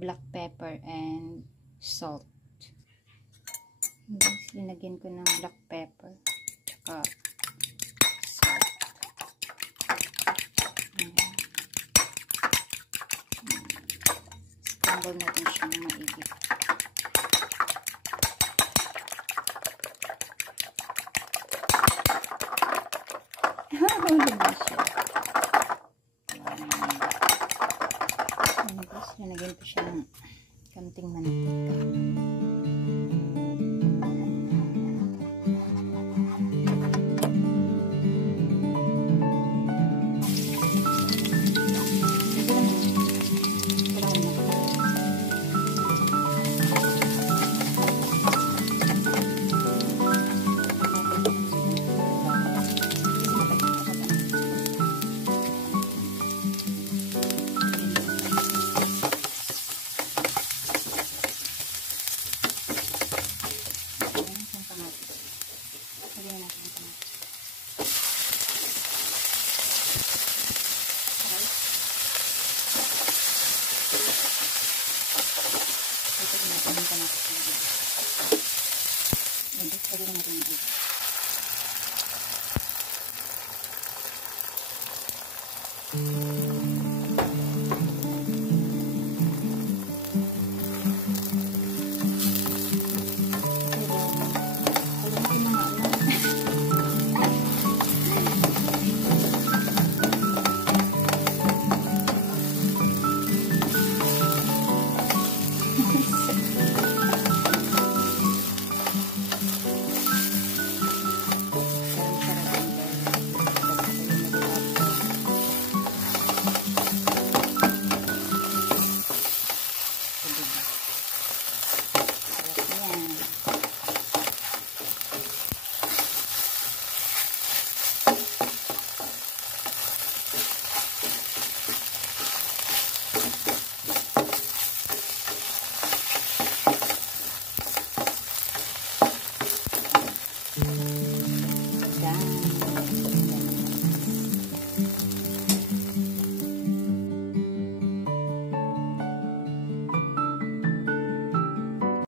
black pepper and salt. Guys, linagyan ko ng black pepper tsaka salt. Scramble natin siya ng maigi. Huli na siya. Guys, linagyan ko siya ng kanting mantika. Lagyan natin ito.